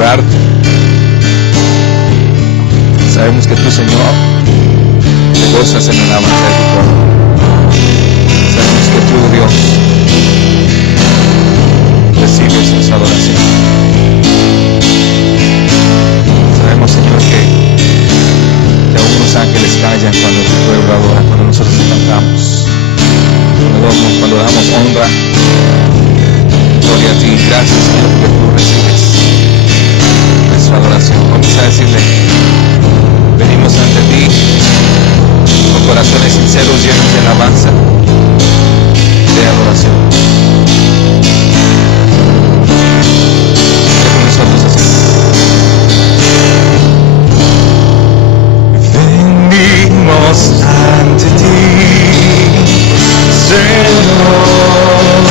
adorarte. Sabemos que tú, Señor, te gozas en el alabanza de tu pueblo. Sabemos que tú, Dios, recibes nuestra adoración. Sabemos, Señor, que aún los ángeles callan cuando tu pueblo adora, cuando nosotros te cantamos, cuando damos honra, gloria a ti. Gracias, Señor, porque tú recibes nuestra adoración. Vamos a decirle: venimos ante ti con corazones sinceros, llenos de alabanza, de adoración. Con nosotros así. Venimos ante ti, Señor,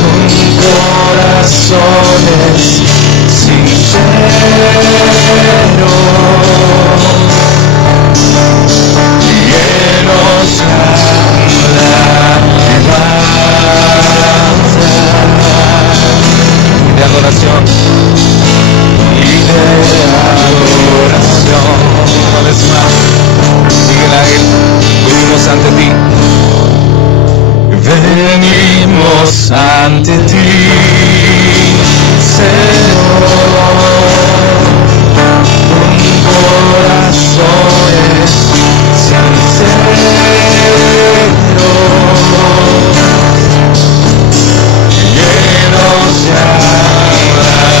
con corazones sinceros, llenos de alabanza y de adoración, una vez más. Dígale a él: venimos ante ti, venimos ante ti, Señor, con corazones sinceros, llenos de alabanza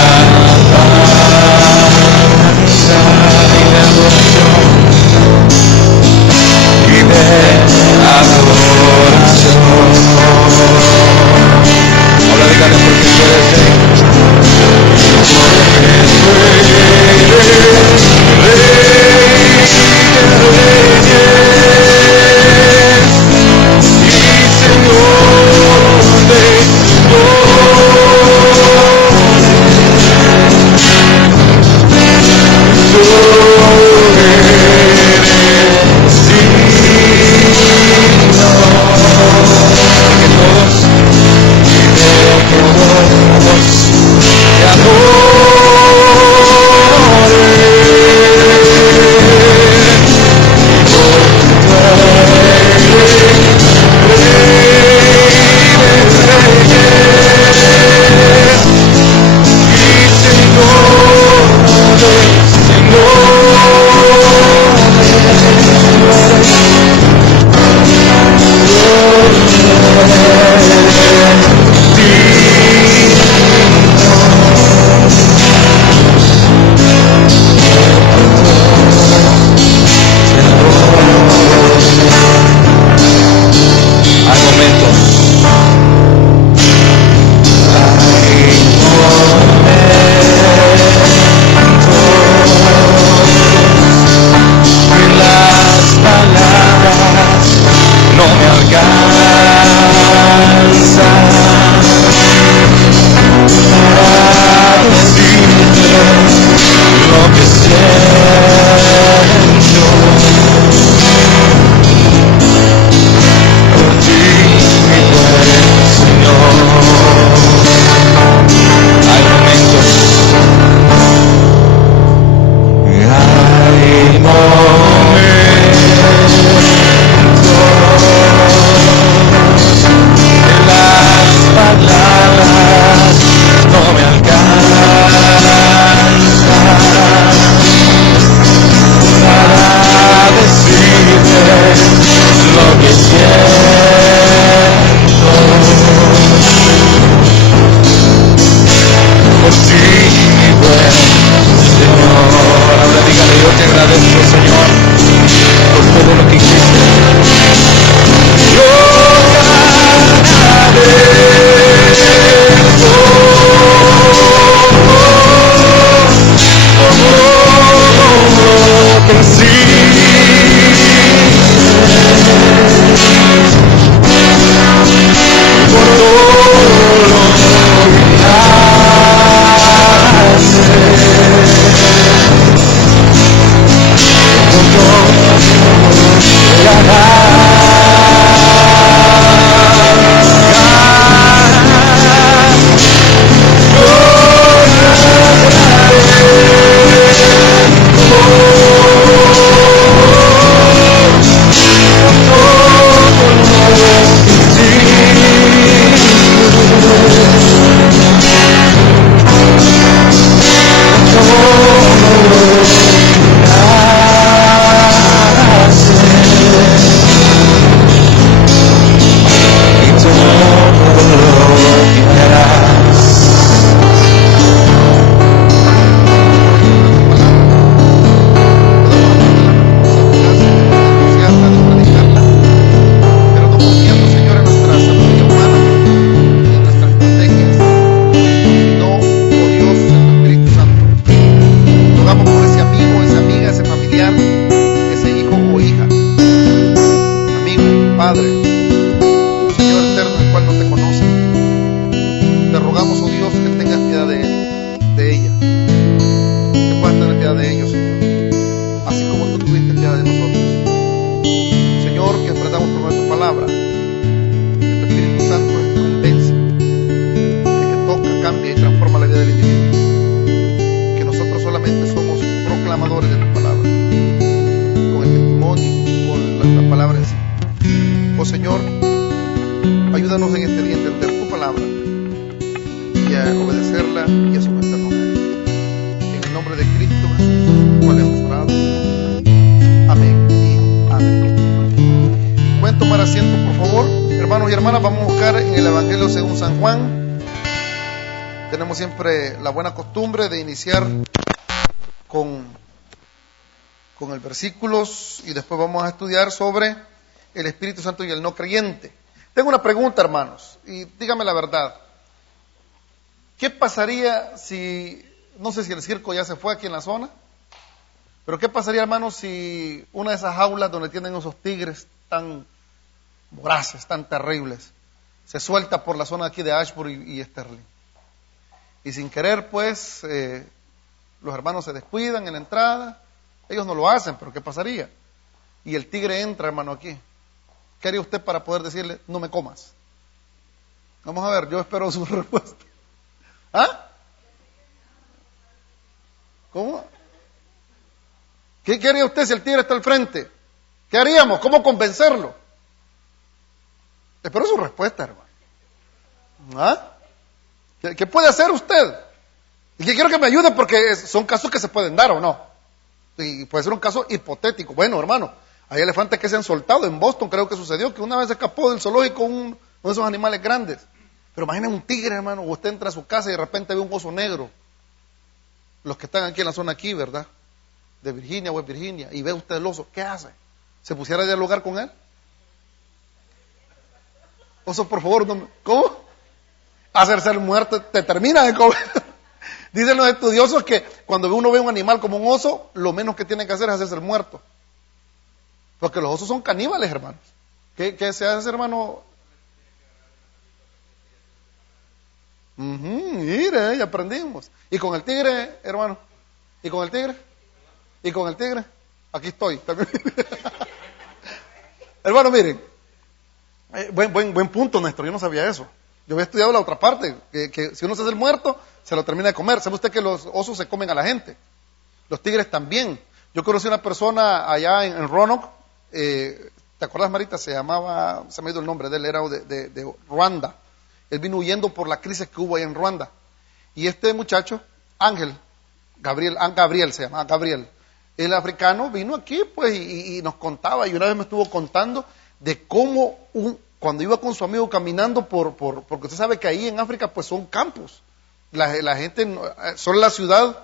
conocedores de tu palabra, con el testimonio, con la palabra en sí. Oh Señor, ayúdanos en este día a entender tu palabra y a obedecerla y a someternos a ella. En el nombre de Cristo Jesús, cual hemos orado. Amén y amén. Pueden tomar asiento, por favor. Hermanos y hermanas, vamos a buscar en el Evangelio según San Juan. Tenemos siempre la buena costumbre de iniciar con el versículos y después vamos a estudiar sobre el Espíritu Santo y el no creyente. Tengo una pregunta, hermanos, y díganme la verdad. ¿Qué pasaría si, no sé si el circo ya se fue aquí en la zona, pero qué pasaría, hermanos, si una de esas jaulas donde tienen esos tigres tan voraces, tan terribles, se suelta por la zona aquí de Ashbury y Sterling? Y sin querer, pues, los hermanos se descuidan en la entrada. Ellos no lo hacen, pero ¿qué pasaría? Y el tigre entra, hermano, aquí. ¿Qué haría usted para poder decirle, no me comas? Vamos a ver, yo espero su respuesta. ¿Ah? ¿Cómo? ¿Qué haría usted si el tigre está al frente? ¿Qué haríamos? ¿Cómo convencerlo? Espero su respuesta, hermano. ¿Ah? ¿Qué puede hacer usted? Y que quiero que me ayude porque son casos que se pueden dar o no. Y puede ser un caso hipotético. Bueno, hermano, hay elefantes que se han soltado. En Boston creo que sucedió que una vez escapó del zoológico uno de esos animales grandes. Pero imaginen un tigre, hermano, o usted entra a su casa y de repente ve un oso negro. Los que están aquí en la zona aquí, ¿verdad? De Virginia, West Virginia, y ve usted el oso, ¿qué hace? ¿Se pusiera a dialogar con él? Oso, por favor, no me... ¿Cómo? Hacerse el muerto, te termina de comer. Dicen los estudiosos que cuando uno ve un animal como un oso, lo menos que tiene que hacer es hacerse el muerto. Porque los osos son caníbales, hermanos. ¿Qué se hace, hermano? Mire, ya aprendimos. ¿Y con el tigre, hermano? ¿Y con el tigre? ¿Y con el tigre? Aquí estoy. Hermano, miren. Buen punto, Néstor. Yo no sabía eso. Yo había estudiado la otra parte, que si uno se hace el muerto, se lo termina de comer. ¿Sabe usted que los osos se comen a la gente? Los tigres también. Yo conocí a una persona allá en Roanoke, ¿te acuerdas, Marita? Se me ha ido el nombre de él, era de Ruanda. Él vino huyendo por la crisis que hubo ahí en Ruanda. Y este muchacho, Gabriel se llama, Gabriel, el africano, vino aquí pues y nos contaba, y una vez me estuvo contando de cómo cuando iba con su amigo caminando porque usted sabe que ahí en África pues son campos. La gente, solo la ciudad,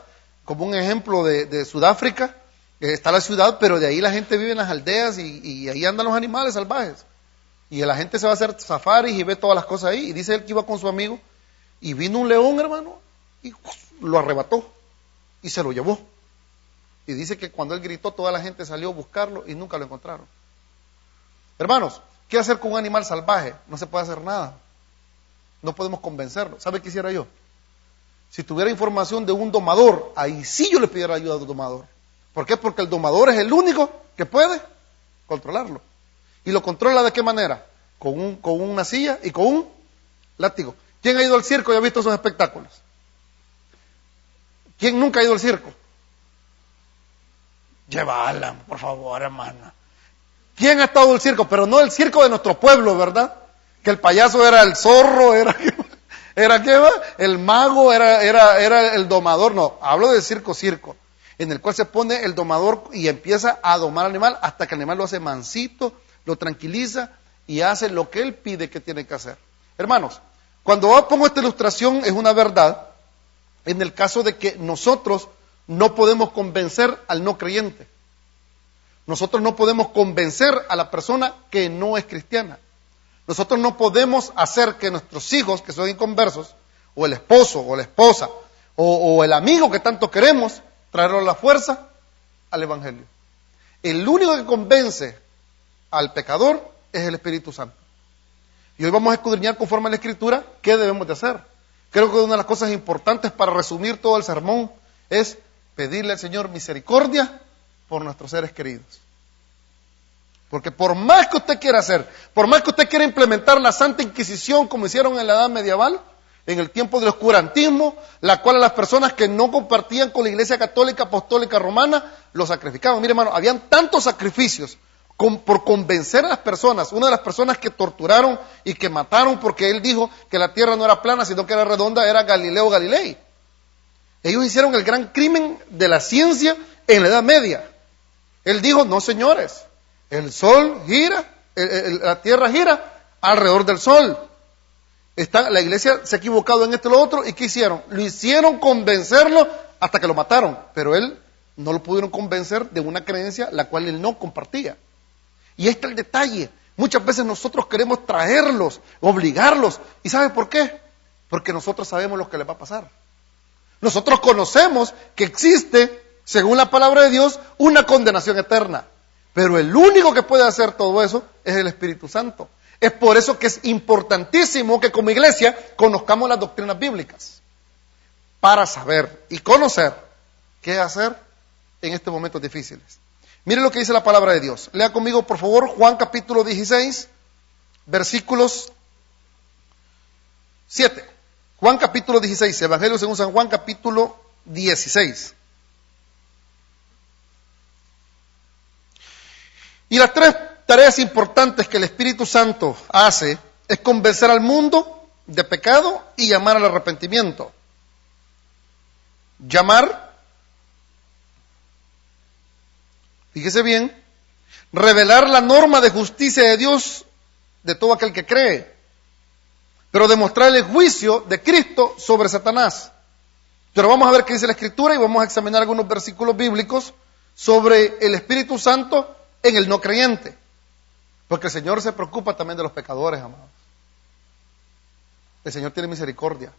como un ejemplo de Sudáfrica, está la ciudad, pero de ahí la gente vive en las aldeas y ahí andan los animales salvajes. Y la gente se va a hacer safaris y ve todas las cosas ahí. Y dice él que iba con su amigo y vino un león, hermano, y lo arrebató y se lo llevó. Y dice que cuando él gritó, toda la gente salió a buscarlo y nunca lo encontraron. Hermanos, ¿qué hacer con un animal salvaje? No se puede hacer nada. No podemos convencerlo. ¿Sabe qué hiciera yo? Si tuviera información de un domador, ahí sí yo le pidiera ayuda al domador. ¿Por qué? Porque el domador es el único que puede controlarlo. ¿Y lo controla de qué manera? Con una silla y con un látigo. ¿Quién ha ido al circo y ha visto esos espectáculos? ¿Quién nunca ha ido al circo? Lleva Alan, por favor, hermana. ¿Quién ha estado en el circo? Pero no el circo de nuestro pueblo, ¿verdad? Que el payaso era el zorro, era ¿qué va? El mago, era el domador. No, hablo del circo, en el cual se pone el domador y empieza a domar al animal hasta que el animal lo hace mansito, lo tranquiliza y hace lo que él pide que tiene que hacer. Hermanos, cuando pongo esta ilustración es una verdad en el caso de que nosotros no podemos convencer al no creyente. Nosotros no podemos convencer a la persona que no es cristiana. Nosotros no podemos hacer que nuestros hijos, que son inconversos, o el esposo, o la esposa, o el amigo que tanto queremos, traerlo a la fuerza al Evangelio. El único que convence al pecador es el Espíritu Santo. Y hoy vamos a escudriñar conforme a la Escritura qué debemos de hacer. Creo que una de las cosas importantes para resumir todo el sermón es pedirle al Señor misericordia por nuestros seres queridos. Porque por más que usted quiera hacer, por más que usted quiera implementar la Santa Inquisición como hicieron en la Edad Medieval, en el tiempo del oscurantismo, la cual a las personas que no compartían con la Iglesia Católica Apostólica Romana, lo sacrificaban. Mire, hermano, habían tantos sacrificios por convencer a las personas. Una de las personas que torturaron y que mataron porque él dijo que la tierra no era plana, sino que era redonda, era Galileo Galilei. Ellos hicieron el gran crimen de la ciencia en la Edad Media. Él dijo, no señores, el sol gira, la tierra gira alrededor del sol. La iglesia se ha equivocado en esto y lo otro, ¿y qué hicieron? Lo hicieron convencerlo hasta que lo mataron, pero él no lo pudieron convencer de una creencia la cual él no compartía. Y ahí está el detalle. Muchas veces nosotros queremos traerlos, obligarlos. ¿Y sabe por qué? Porque nosotros sabemos lo que les va a pasar. Nosotros conocemos que existe, según la palabra de Dios, una condenación eterna. Pero el único que puede hacer todo eso es el Espíritu Santo. Es por eso que es importantísimo que como iglesia conozcamos las doctrinas bíblicas. Para saber y conocer qué hacer en estos momentos difíciles. Mire lo que dice la palabra de Dios. Lea conmigo, por favor, Juan capítulo 16, versículos 7. Juan capítulo 16, Evangelio según San Juan capítulo 16. Y las tres tareas importantes que el Espíritu Santo hace es convencer al mundo de pecado y llamar al arrepentimiento. Llamar, fíjese bien, revelar la norma de justicia de Dios de todo aquel que cree, pero demostrar el juicio de Cristo sobre Satanás. Pero vamos a ver qué dice la Escritura y vamos a examinar algunos versículos bíblicos sobre el Espíritu Santo en el no creyente. Porque el Señor se preocupa también de los pecadores, amados. El Señor tiene misericordia.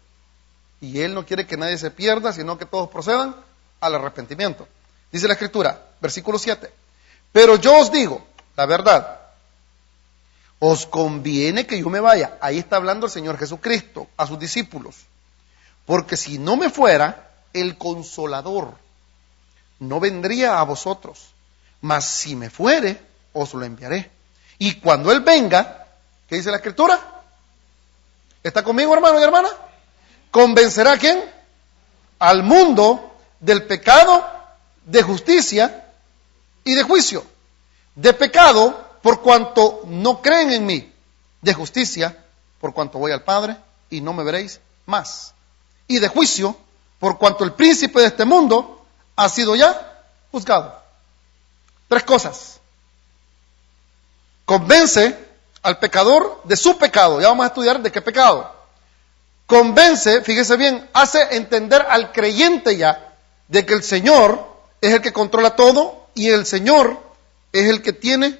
Y Él no quiere que nadie se pierda, sino que todos procedan al arrepentimiento. Dice la Escritura, versículo 7. Pero yo os digo, la verdad, os conviene que yo me vaya. Ahí está hablando el Señor Jesucristo a sus discípulos. Porque si no me fuera, el Consolador no vendría a vosotros. Mas si me fuere, os lo enviaré. Y cuando Él venga, ¿qué dice la Escritura? ¿Está conmigo, hermano y hermana? ¿Convencerá a quién? Al mundo del pecado, de justicia y de juicio. De pecado, por cuanto no creen en mí. De justicia, por cuanto voy al Padre y no me veréis más. Y de juicio, por cuanto el príncipe de este mundo ha sido ya juzgado. Tres cosas. Convence al pecador de su pecado. Ya vamos a estudiar de qué pecado. Convence, fíjese bien, hace entender al creyente ya de que el Señor es el que controla todo y el Señor es el que tiene,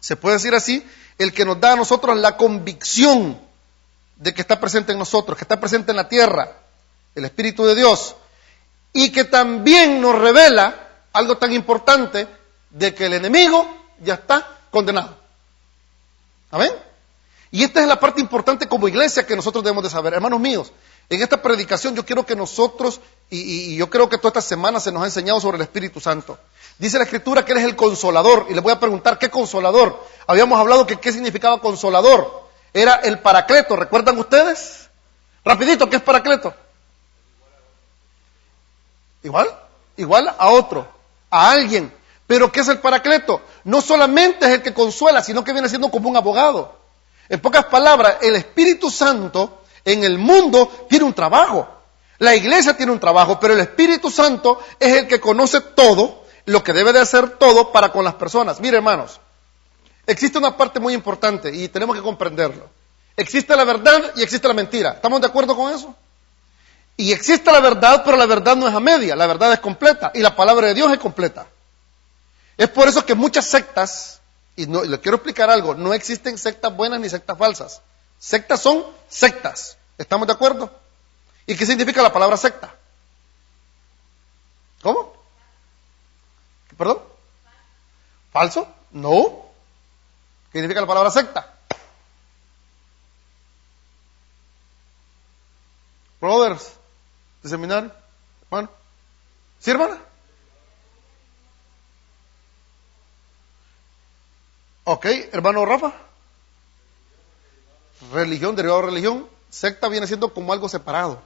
se puede decir así, el que nos da a nosotros la convicción de que está presente en nosotros, que está presente en la tierra, el Espíritu de Dios, y que también nos revela algo tan importante de que el enemigo ya está condenado. ¿Amén? Y esta es la parte importante como iglesia que nosotros debemos de saber. Hermanos míos, en esta predicación yo quiero que nosotros, y yo creo que toda esta semana se nos ha enseñado sobre el Espíritu Santo. Dice la Escritura que Él es el Consolador, y les voy a preguntar, ¿qué Consolador? Habíamos hablado que qué significaba Consolador. Era el Paracleto, ¿recuerdan ustedes? Rapidito, ¿qué es Paracleto? Igual a otro, a alguien. Pero ¿qué es el Paracleto? No solamente es el que consuela, sino que viene siendo como un abogado. En pocas palabras, el Espíritu Santo en el mundo tiene un trabajo. La iglesia tiene un trabajo, pero el Espíritu Santo es el que conoce todo, lo que debe de hacer todo para con las personas. Mire, hermanos, existe una parte muy importante y tenemos que comprenderlo. Existe la verdad y existe la mentira. ¿Estamos de acuerdo con eso? Y existe la verdad, pero la verdad no es a media, la verdad es completa y la palabra de Dios es completa. Es por eso que muchas sectas, y le quiero explicar algo, no existen sectas buenas ni sectas falsas. Sectas son sectas. ¿Estamos de acuerdo? ¿Y qué significa la palabra secta? ¿Cómo? ¿Perdón? ¿Falso? No. ¿Qué significa la palabra secta? Brothers, de seminario. Bueno. ¿Sí, hermana? Ok, hermano Rafa. Religión, derivado de religión. secta viene siendo como algo separado.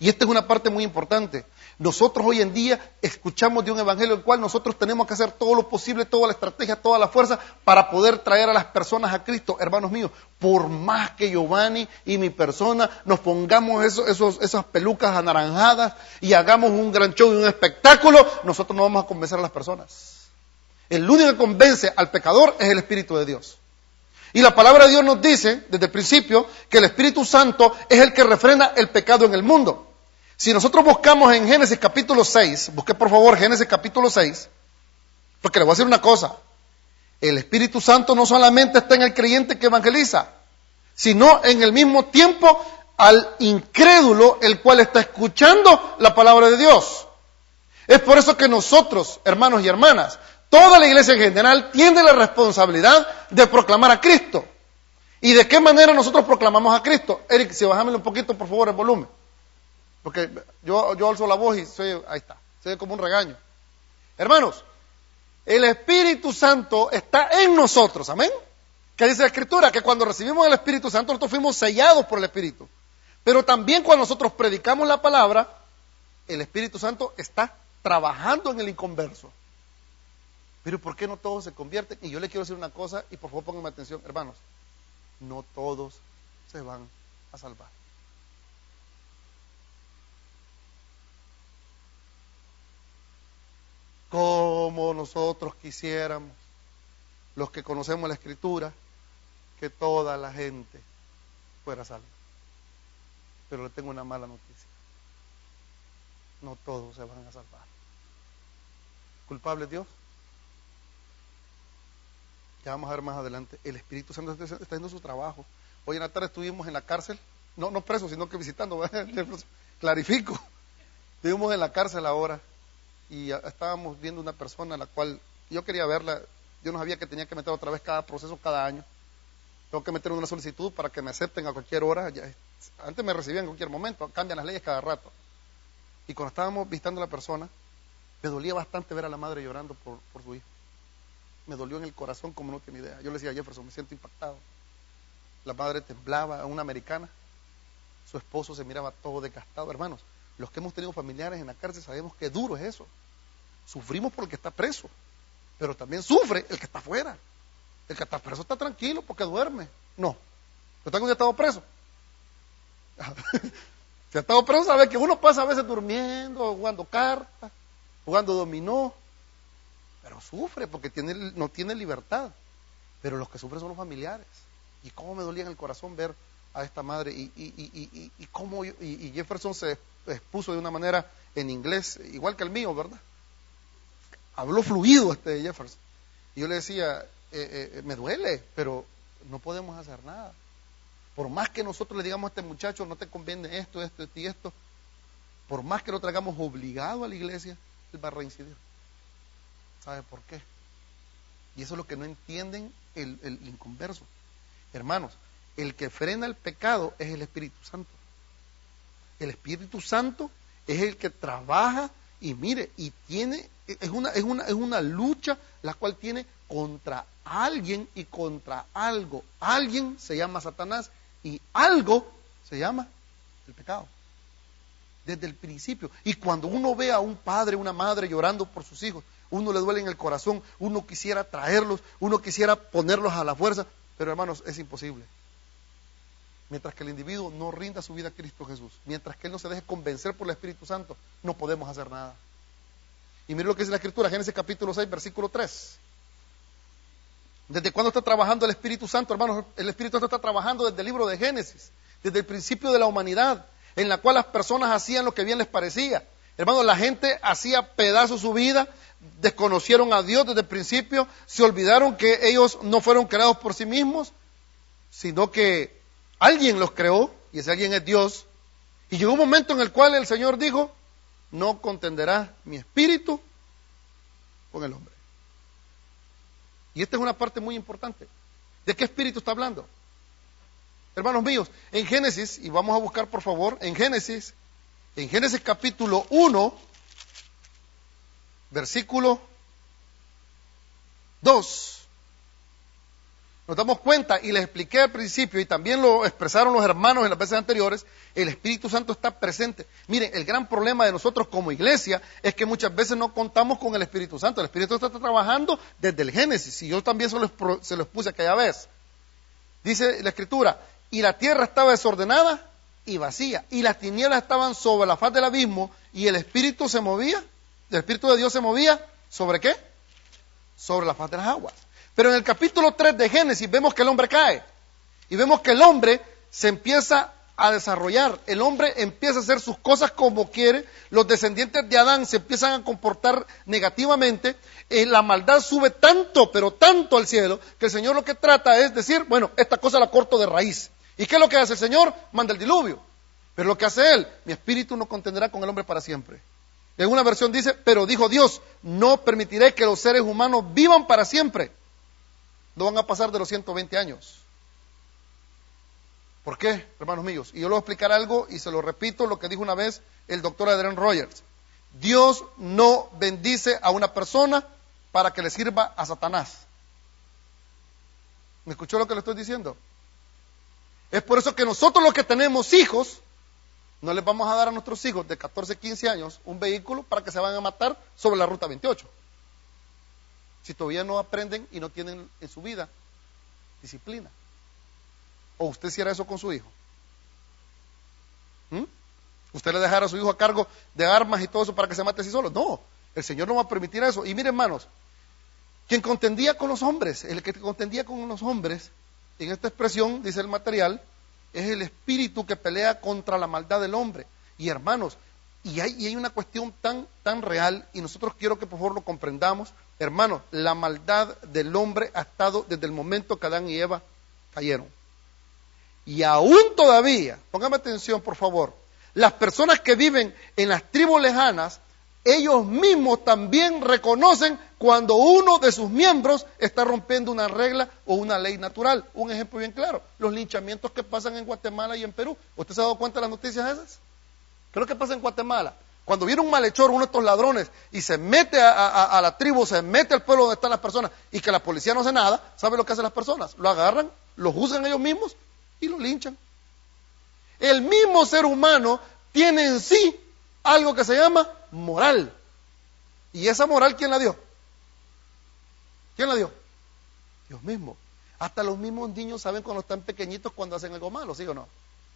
Y esta es una parte muy importante. Nosotros hoy en día escuchamos de un evangelio el cual nosotros tenemos que hacer todo lo posible, toda la estrategia, toda la fuerza para poder traer a las personas a Cristo. Hermanos míos, por más que Giovanni y mi persona nos pongamos esas pelucas anaranjadas y hagamos un gran show y un espectáculo, nosotros no vamos a convencer a las personas. El único que convence al pecador es el Espíritu de Dios. Y la palabra de Dios nos dice, desde el principio, que el Espíritu Santo es el que refrena el pecado en el mundo. Si nosotros buscamos en Génesis capítulo 6, busque por favor Génesis capítulo 6, porque le voy a decir una cosa, el Espíritu Santo no solamente está en el creyente que evangeliza, sino en el mismo tiempo al incrédulo, el cual está escuchando la palabra de Dios. Es por eso que nosotros, hermanos y hermanas, toda la iglesia en general tiene la responsabilidad de proclamar a Cristo. ¿Y de qué manera nosotros proclamamos a Cristo? Eric, si bajámosle un poquito, por favor, el volumen. Porque yo alzo la voz y ahí está, se ve como un regaño. Hermanos, el Espíritu Santo está en nosotros, amén. ¿Qué dice la Escritura? Que cuando recibimos el Espíritu Santo, nosotros fuimos sellados por el Espíritu. Pero también cuando nosotros predicamos la palabra, el Espíritu Santo está trabajando en el inconverso. Pero ¿por qué no todos se convierten? Y yo le quiero decir una cosa, y por favor pónganme atención, hermanos. No todos se van a salvar. Como nosotros quisiéramos, los que conocemos la Escritura, que toda la gente fuera salva. Pero le tengo una mala noticia. No todos se van a salvar. ¿Culpable Dios? Ya vamos a ver más adelante. El Espíritu Santo está haciendo su trabajo. Hoy en la tarde estuvimos en la cárcel, no presos, sino que visitando, clarifico. Estuvimos en la cárcel ahora y estábamos viendo una persona a la cual yo quería verla. Yo no sabía que tenía que meter otra vez cada proceso cada año. Tengo que meter una solicitud para que me acepten a cualquier hora. Antes me recibían en cualquier momento, cambian las leyes cada rato. Y cuando estábamos visitando a la persona, me dolía bastante ver a la madre llorando por su hijo. Me dolió en el corazón como no tiene idea. Yo le decía a Jefferson, me siento impactado. La madre temblaba, una americana. Su esposo se miraba todo desgastado. Hermanos, los que hemos tenido familiares en la cárcel sabemos qué duro es eso. Sufrimos por el que está preso, pero también sufre el que está afuera. El que está preso está tranquilo porque duerme. No. ¿Usted ha estado preso? Si ha estado preso, sabe que uno pasa a veces durmiendo, jugando cartas, jugando dominó. Pero sufre porque no tiene libertad. Pero los que sufren son los familiares. Y cómo me dolía en el corazón ver a esta madre. Y cómo Jefferson se expuso de una manera en inglés, igual que el mío, ¿verdad? Habló fluido Jefferson. Y yo le decía, me duele, pero no podemos hacer nada. Por más que nosotros le digamos a este muchacho, no te conviene esto y esto, por más que lo traigamos obligado a la iglesia, él va a reincidir. ¿Sabe por qué? Y eso es lo que no entienden el inconverso. Hermanos, el que frena el pecado es el Espíritu Santo. El Espíritu Santo es el que trabaja y mire, y es una lucha la cual tiene contra alguien y contra algo. Alguien se llama Satanás y algo se llama el pecado. Desde el principio. Y cuando uno ve a un padre, una madre llorando por sus hijos, uno le duele en el corazón, uno quisiera traerlos, uno quisiera ponerlos a la fuerza, pero hermanos, es imposible. Mientras que el individuo no rinda su vida a Cristo Jesús, mientras que él no se deje convencer por el Espíritu Santo, no podemos hacer nada. Y mire lo que dice la Escritura, Génesis capítulo 6, versículo 3. ¿Desde cuándo está trabajando el Espíritu Santo, hermanos? El Espíritu Santo está trabajando desde el libro de Génesis, desde el principio de la humanidad, en la cual las personas hacían lo que bien les parecía. Hermanos, la gente hacía pedazos su vida, desconocieron a Dios desde el principio, se olvidaron que ellos no fueron creados por sí mismos, sino que alguien los creó, y ese alguien es Dios. Y llegó un momento en el cual el Señor dijo, no contenderá mi espíritu con el hombre. Y esta es una parte muy importante. ¿De qué espíritu está hablando? Hermanos míos, en Génesis, y vamos a buscar por favor, en Génesis capítulo 1, versículo 2, nos damos cuenta, y les expliqué al principio, y también lo expresaron los hermanos en las veces anteriores, el Espíritu Santo está presente. Miren, el gran problema de nosotros como iglesia es que muchas veces no contamos con el Espíritu Santo. El Espíritu Santo está trabajando desde el Génesis, y yo también se los puse aquella vez. Dice la Escritura, y la tierra estaba desordenada y vacía, y las tinieblas estaban sobre la faz del abismo, y el Espíritu se movía, el Espíritu de Dios se movía, ¿sobre qué? Sobre la faz de las aguas. Pero en el capítulo 3 de Génesis vemos que el hombre cae, y vemos que el hombre se empieza a desarrollar, el hombre empieza a hacer sus cosas como quiere, los descendientes de Adán se empiezan a comportar negativamente, la maldad sube tanto, pero tanto al cielo, que el Señor lo que trata es decir, bueno, esta cosa la corto de raíz. ¿Y qué es lo que hace el Señor? Manda el diluvio. Pero lo que hace Él, mi espíritu no contenderá con el hombre para siempre. En una versión dice, pero dijo Dios, no permitiré que los seres humanos vivan para siempre. No van a pasar de los 120 años. ¿Por qué, hermanos míos? Y yo le voy a explicar algo, y se lo repito, lo que dijo una vez el doctor Adrian Rogers. Dios no bendice a una persona para que le sirva a Satanás. ¿Me escuchó lo que le estoy diciendo? Es por eso que nosotros los que tenemos hijos, no les vamos a dar a nuestros hijos de 14, 15 años un vehículo para que se vayan a matar sobre la ruta 28. Si todavía no aprenden y no tienen en su vida disciplina. ¿O usted hiciera eso con su hijo? ¿Usted le dejara a su hijo a cargo de armas y todo eso para que se mate así solo? No, el Señor no va a permitir eso. Y miren, hermanos, quien contendía con los hombres, el que contendía con los hombres, en esta expresión, dice el material, es el espíritu que pelea contra la maldad del hombre. Y hermanos, y hay una cuestión tan real, y nosotros quiero que por favor lo comprendamos. Hermanos, la maldad del hombre ha estado desde el momento que Adán y Eva cayeron. Y aún todavía, póngame atención por favor, las personas que viven en las tribus lejanas, ellos mismos también reconocen cuando uno de sus miembros está rompiendo una regla o una ley natural. Un ejemplo bien claro, los linchamientos que pasan en Guatemala y en Perú. ¿Usted se ha dado cuenta de las noticias esas? ¿Qué es lo que pasa en Guatemala? Cuando viene un malhechor, uno de estos ladrones, y se mete a la tribu, se mete al pueblo donde están las personas, y que la policía no hace nada, ¿sabe lo que hacen las personas? Lo agarran, lo juzgan ellos mismos y lo linchan. El mismo ser humano tiene en sí algo que se llama moral. ¿Y esa moral quién la dio? ¿Quién la dio? Dios mismo. Hasta los mismos niños saben cuando están pequeñitos cuando hacen algo malo, ¿sí o no?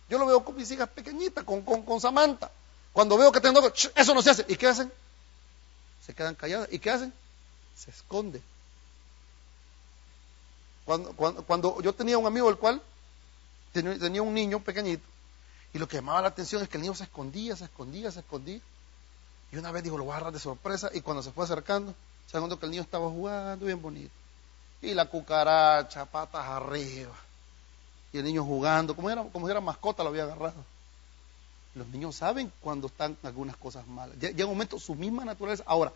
Yo lo veo con mis hijas pequeñitas, con Samantha. Cuando veo que tengo algo, eso no se hace. ¿Y qué hacen? Se quedan calladas. ¿Y qué hacen? Se esconden. Cuando yo tenía un amigo el cual tenía un niño pequeñito, y lo que llamaba la atención es que el niño se escondía. Y una vez dijo, lo voy a agarrar de sorpresa, y cuando se fue acercando, se dio que el niño estaba jugando bien bonito. Y la cucaracha, patas arriba. Y el niño jugando, como si era mascota, lo había agarrado. Los niños saben cuando están algunas cosas malas. Llega un momento, su misma naturaleza. Ahora,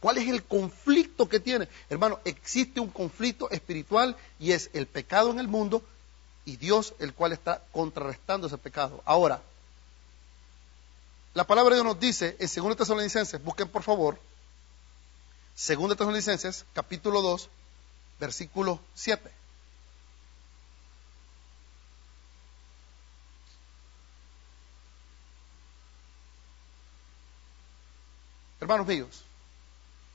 ¿cuál es el conflicto que tiene? Hermano, existe un conflicto espiritual, y es el pecado en el mundo, y Dios el cual está contrarrestando ese pecado. Ahora, la palabra de Dios nos dice en 2 Tesalonicenses, busquen por favor, 2 Tesalonicenses, capítulo 2, versículo 7. Hermanos míos,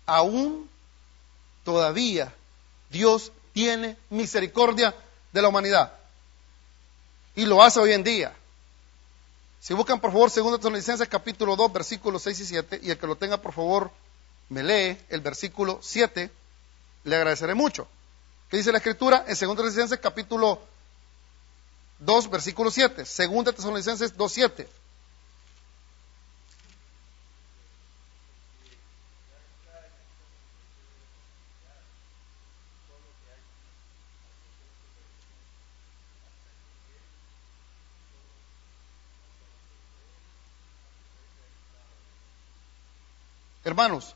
aún todavía Dios tiene misericordia de la humanidad. Y lo hace hoy en día. Si buscan por favor 2 Tesalonicenses capítulo 2 versículos 6 y 7, y el que lo tenga por favor me lee el versículo 7, le agradeceré mucho. ¿Qué dice la Escritura? En 2 Tesalonicenses capítulo 2 versículo 7, 2 Tesalonicenses 2, 7. Hermanos,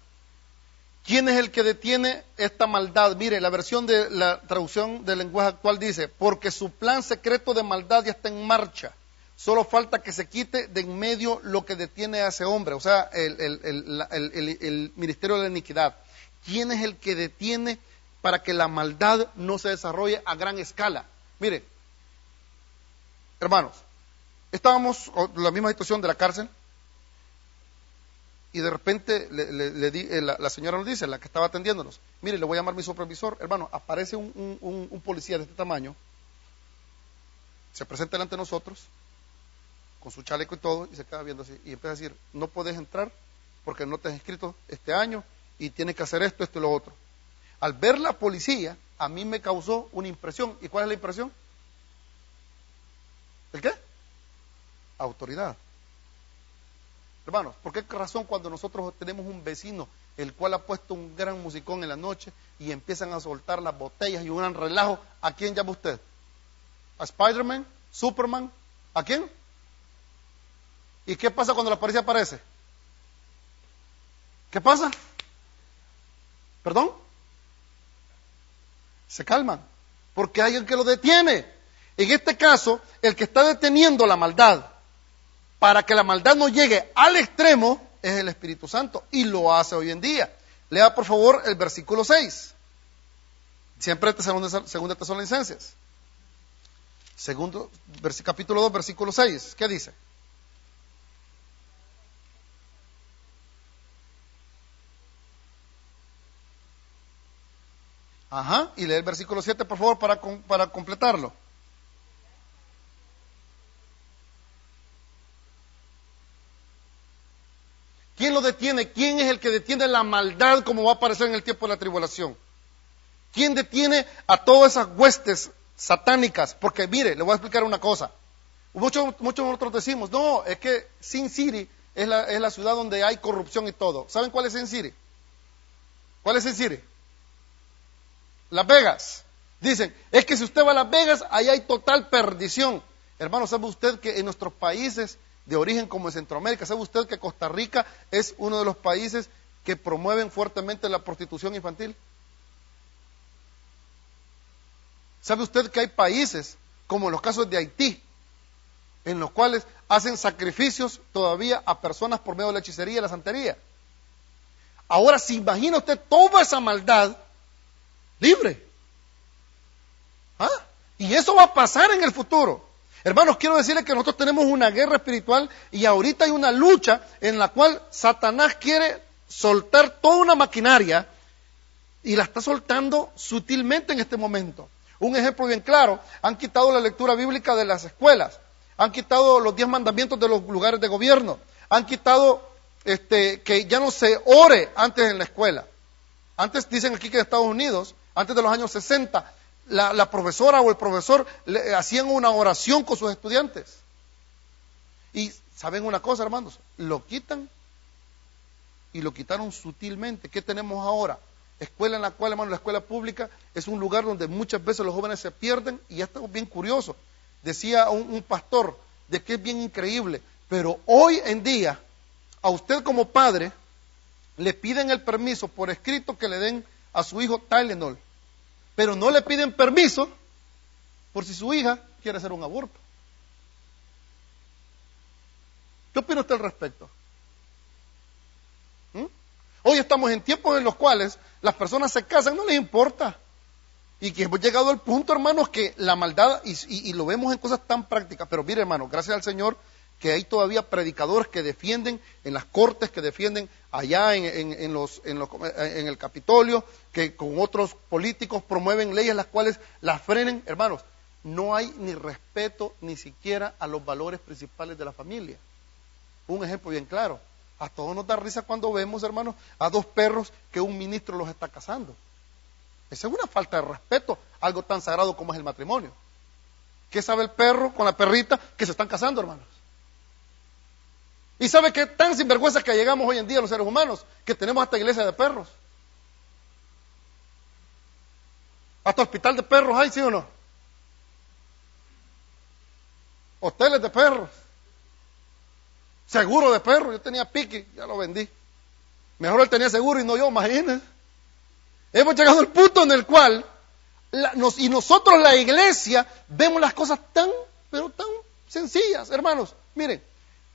¿quién es el que detiene esta maldad? Mire, la versión de la traducción del lenguaje actual dice, porque su plan secreto de maldad ya está en marcha, solo falta que se quite de en medio lo que detiene a ese hombre, o sea, el ministerio de la iniquidad. ¿Quién es el que detiene para que la maldad no se desarrolle a gran escala. Mire, hermanos, estábamos en la misma situación de la cárcel y de repente la señora nos dice, la que estaba atendiéndonos, mire, le voy a llamar a mi supervisor. Hermano, aparece un policía de este tamaño, se presenta delante de nosotros con su chaleco y todo y se queda viendo así y empieza a decir, no puedes entrar porque no te has inscrito este año y tienes que hacer esto y lo otro. Al ver la policía, a mí me causó una impresión. ¿Y cuál es la impresión? ¿El qué? Autoridad. Hermanos, ¿por qué razón cuando nosotros tenemos un vecino el cual ha puesto un gran musicón en la noche y empiezan a soltar las botellas y un gran relajo, ¿a quién llama usted? ¿A Spider-Man? ¿Superman? ¿A quién? ¿Y qué pasa cuando la policía aparece? ¿Qué pasa? ¿Perdón? Se calman, porque hay alguien que lo detiene. En este caso, el que está deteniendo la maldad, para que la maldad no llegue al extremo, es el Espíritu Santo, y lo hace hoy en día. Lea por favor el versículo 6, siempre de 2 Tesalonicenses, capítulo 2, versículo 6, ¿qué dice? Ajá, y lee el versículo 7, por favor, para completarlo. ¿Quién lo detiene? ¿Quién es el que detiene la maldad como va a aparecer en el tiempo de la tribulación? ¿Quién detiene a todas esas huestes satánicas? Porque mire, le voy a explicar una cosa. Muchos de nosotros decimos, no, es que Sin City es la ciudad donde hay corrupción y todo. ¿Saben cuál es Sin City? ¿Cuál es Sin City? Las Vegas. Dicen, es que si usted va a Las Vegas, ahí hay total perdición. Hermano, ¿sabe usted que en nuestros países de origen como en Centroamérica, sabe usted que Costa Rica es uno de los países que promueven fuertemente la prostitución infantil? ¿Sabe usted que hay países, como en los casos de Haití, en los cuales hacen sacrificios todavía a personas por medio de la hechicería y la santería? Ahora, ¿se imagina usted toda esa maldad libre? ¿Ah? Y eso va a pasar en el futuro. Hermanos, quiero decirles que nosotros tenemos una guerra espiritual y ahorita hay una lucha en la cual Satanás quiere soltar toda una maquinaria y la está soltando sutilmente en este momento. Un ejemplo bien claro, han quitado la lectura bíblica de las escuelas, han quitado los 10 mandamientos de los lugares de gobierno, han quitado que ya no se ore antes en la escuela. Antes dicen aquí que en Estados Unidos, antes de los años 60, la profesora o el profesor hacían una oración con sus estudiantes. Y ¿saben una cosa, hermanos? Lo quitan y lo quitaron sutilmente. ¿Qué tenemos ahora? Escuela en la cual, hermano, la escuela pública es un lugar donde muchas veces los jóvenes se pierden, y esto es bien curioso. Decía un pastor de que es bien increíble, pero hoy en día a usted como padre le piden el permiso por escrito que le den a su hijo Tylenol, pero no le piden permiso por si su hija quiere hacer un aborto. ¿Qué opina usted al respecto? Hoy estamos en tiempos en los cuales las personas se casan, no les importa. Y que hemos llegado al punto, hermanos, que la maldad, y lo vemos en cosas tan prácticas, pero mire, hermano, gracias al Señor, que hay todavía predicadores que defienden en las cortes, que defienden allá en el Capitolio, que con otros políticos promueven leyes las cuales las frenen. Hermanos, no hay ni respeto ni siquiera a los valores principales de la familia. Un ejemplo bien claro, a todos nos da risa cuando vemos, hermanos, a 2 perros que un ministro los está casando. Esa es una falta de respeto a algo tan sagrado como es el matrimonio. ¿Qué sabe el perro con la perrita que se están casando, hermanos? Y sabe que tan sinvergüenza que llegamos hoy en día los seres humanos, que tenemos hasta iglesia de perros. Hasta hospital de perros hay, ¿sí o no? Hoteles de perros. Seguro de perros. Yo tenía Piqui, ya lo vendí. Mejor él tenía seguro y no yo, imagínense. Hemos llegado al punto en el cual nosotros, la iglesia, vemos las cosas pero tan sencillas, hermanos. Miren,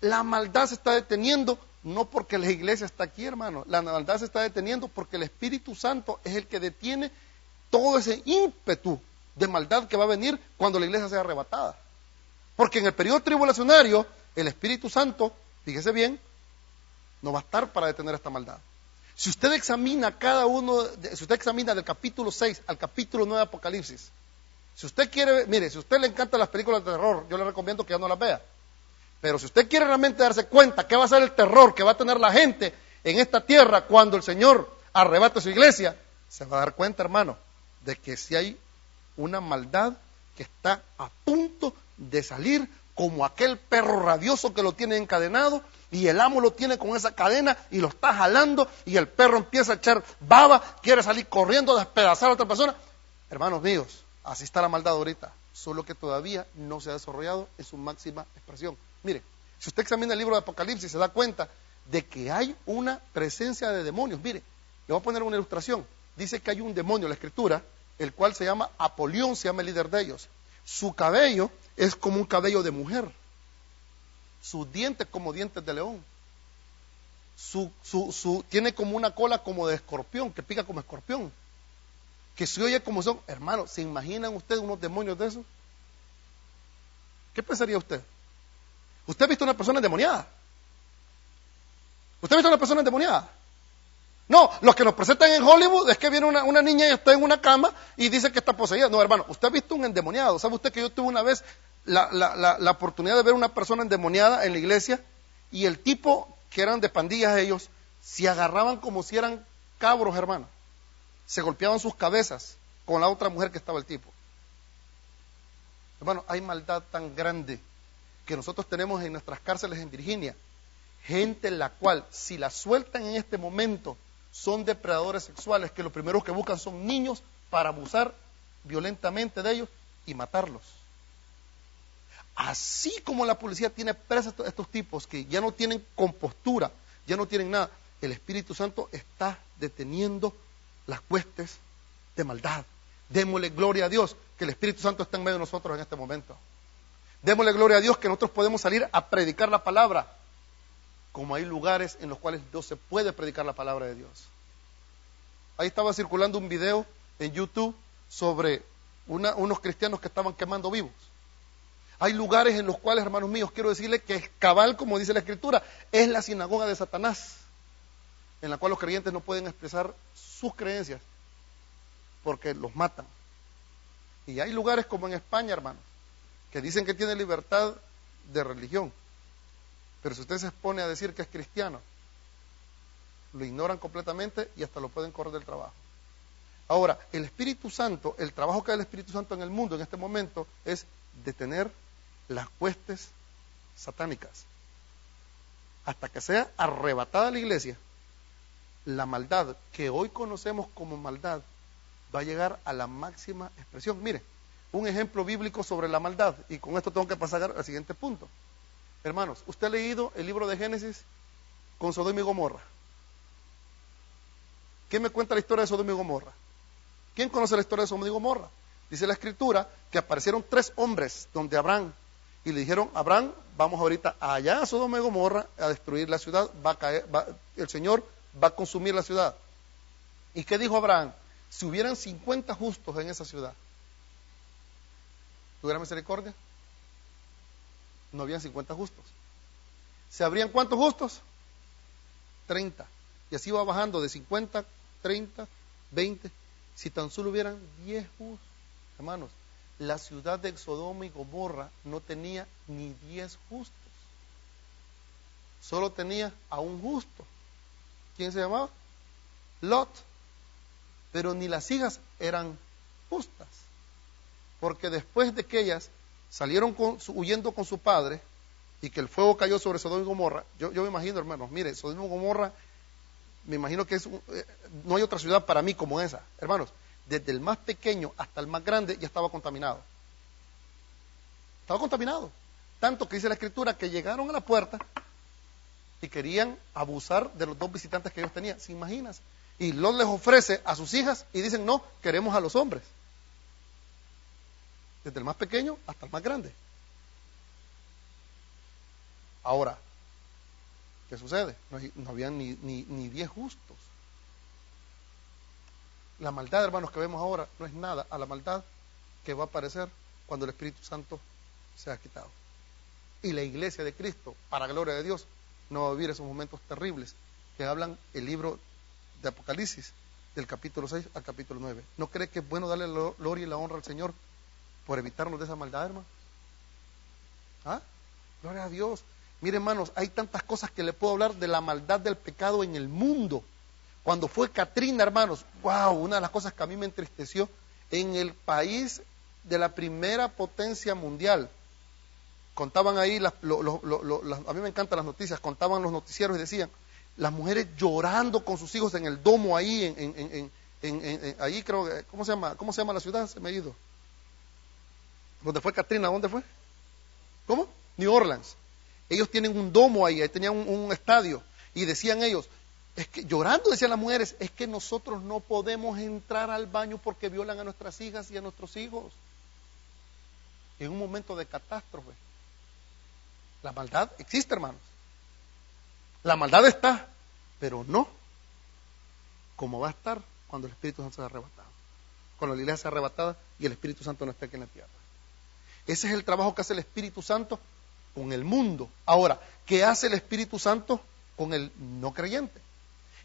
la maldad se está deteniendo no porque la iglesia está aquí, hermano. La maldad se está deteniendo porque el Espíritu Santo es el que detiene todo ese ímpetu de maldad que va a venir cuando la iglesia sea arrebatada. Porque en el periodo tribulacionario, el Espíritu Santo, fíjese bien, no va a estar para detener esta maldad. Si usted examina si usted examina del capítulo 6 al capítulo 9 de Apocalipsis, si usted quiere, mire, si a usted le encantan las películas de terror, yo le recomiendo que ya no las vea. Pero si usted quiere realmente darse cuenta qué va a ser el terror que va a tener la gente en esta tierra cuando el Señor arrebate su iglesia, se va a dar cuenta, hermano, de que si hay una maldad que está a punto de salir, como aquel perro rabioso que lo tiene encadenado y el amo lo tiene con esa cadena y lo está jalando y el perro empieza a echar baba, quiere salir corriendo a despedazar a otra persona. Hermanos míos, así está la maldad ahorita, solo que todavía no se ha desarrollado en su máxima expresión. Mire, si usted examina el libro de Apocalipsis se da cuenta de que hay una presencia de demonios. Mire, le voy a poner una ilustración. Dice que hay un demonio en la escritura, el cual se llama Apolión, se llama el líder de ellos. Su cabello es como un cabello de mujer, sus dientes como dientes de león, tiene como una cola como de escorpión, que pica como escorpión, que se oye como son. Hermano, ¿se imaginan ustedes unos demonios de esos? ¿Qué pensaría usted? ¿Usted ha visto una persona endemoniada? ¿Usted ha visto una persona endemoniada? No, los que nos presentan en Hollywood es que viene una niña y está en una cama y dice que está poseída. No, hermano, usted ha visto un endemoniado. ¿Sabe usted que yo tuve una vez la oportunidad de ver una persona endemoniada en la iglesia? Y el tipo, que eran de pandillas ellos, se agarraban como si eran cabros, hermano. Se golpeaban sus cabezas con la otra mujer que estaba el tipo. Hermano, hay maldad tan grande que nosotros tenemos en nuestras cárceles en Virginia. Gente la cual, si la sueltan en este momento, son depredadores sexuales, que lo primero que buscan son niños para abusar violentamente de ellos y matarlos. Así como la policía tiene presos a estos tipos que ya no tienen compostura, ya no tienen nada, el Espíritu Santo está deteniendo las huestes de maldad. Démosle gloria a Dios que el Espíritu Santo está en medio de nosotros en este momento. Démosle gloria a Dios que nosotros podemos salir a predicar la palabra, como hay lugares en los cuales no se puede predicar la palabra de Dios. Ahí estaba circulando un video en YouTube sobre unos cristianos que estaban quemando vivos. Hay lugares en los cuales, hermanos míos, quiero decirles que es cabal, como dice la Escritura, es la sinagoga de Satanás, en la cual los creyentes no pueden expresar sus creencias, porque los matan. Y hay lugares como en España, hermanos, que dicen que tienen libertad de religión, pero si usted se expone a decir que es cristiano, lo ignoran completamente y hasta lo pueden correr del trabajo. Ahora, el Espíritu Santo, el trabajo que hay el Espíritu Santo en el mundo en este momento es detener las huestes satánicas. Hasta que sea arrebatada la iglesia, la maldad que hoy conocemos como maldad va a llegar a la máxima expresión. Mire, un ejemplo bíblico sobre la maldad, y con esto tengo que pasar al siguiente punto. Hermanos, ¿usted ha leído el libro de Génesis con Sodoma y Gomorra? ¿Qué me cuenta la historia de Sodoma y Gomorra? ¿Quién conoce la historia de Sodoma y Gomorra? Dice la Escritura que aparecieron 3 hombres donde Abraham, y le dijeron: Abraham, vamos ahorita allá a Sodoma y Gomorra a destruir la ciudad, el Señor va a consumir la ciudad. ¿Y qué dijo Abraham? Si hubieran 50 justos en esa ciudad, ¿tuviera misericordia? No habían 50 justos. ¿Se habrían cuántos justos? 30. Y así va bajando de 50, 30, 20. Si tan solo hubieran 10 justos. Hermanos, la ciudad de Sodoma y Gomorra no tenía ni 10 justos. Solo tenía a un justo. ¿Quién se llamaba? Lot. Pero ni las hijas eran justas. Porque después de que ellas salieron huyendo con su padre y que el fuego cayó sobre Sodoma y Gomorra, yo me imagino, hermanos, mire, Sodoma y Gomorra, me imagino que no hay otra ciudad para mí como esa. Hermanos, desde el más pequeño hasta el más grande ya estaba contaminado. Estaba contaminado. Tanto que dice la Escritura que llegaron a la puerta y querían abusar de los 2 visitantes que ellos tenían. ¿Se imaginan? Y Lot les ofrece a sus hijas y dicen: no, queremos a los hombres. Desde el más pequeño hasta el más grande. Ahora, ¿qué sucede? No habían ni 10 justos. La maldad, hermanos, que vemos ahora no es nada a la maldad que va a aparecer cuando el Espíritu Santo sea quitado. Y la iglesia de Cristo, para gloria de Dios, no va a vivir esos momentos terribles que hablan el libro de Apocalipsis, del capítulo 6 al capítulo 9. ¿No cree que es bueno darle la gloria y la honra al Señor por evitarnos de esa maldad, hermano? ¿Ah? Gloria a Dios. Mire, hermanos, hay tantas cosas que le puedo hablar de la maldad del pecado en el mundo. Cuando fue Katrina, hermanos, wow, una de las cosas que a mí me entristeció, en el país de la primera potencia mundial, contaban ahí, a mí me encantan las noticias, contaban los noticieros y decían, las mujeres llorando con sus hijos en el domo ahí, ahí creo, ¿cómo se llama la ciudad? Se me ha ido. ¿Dónde fue Katrina? ¿Dónde fue? ¿Cómo? New Orleans. Ellos tienen un domo ahí tenían un estadio, y decían ellos, es que llorando decían las mujeres, es que nosotros no podemos entrar al baño porque violan a nuestras hijas y a nuestros hijos. En un momento de catástrofe. La maldad existe, hermanos. La maldad está, pero no como va a estar cuando el Espíritu Santo sea arrebatado. Cuando la iglesia sea arrebatada y el Espíritu Santo no esté aquí en la tierra. Ese es el trabajo que hace el Espíritu Santo con el mundo. Ahora, ¿qué hace el Espíritu Santo con el no creyente?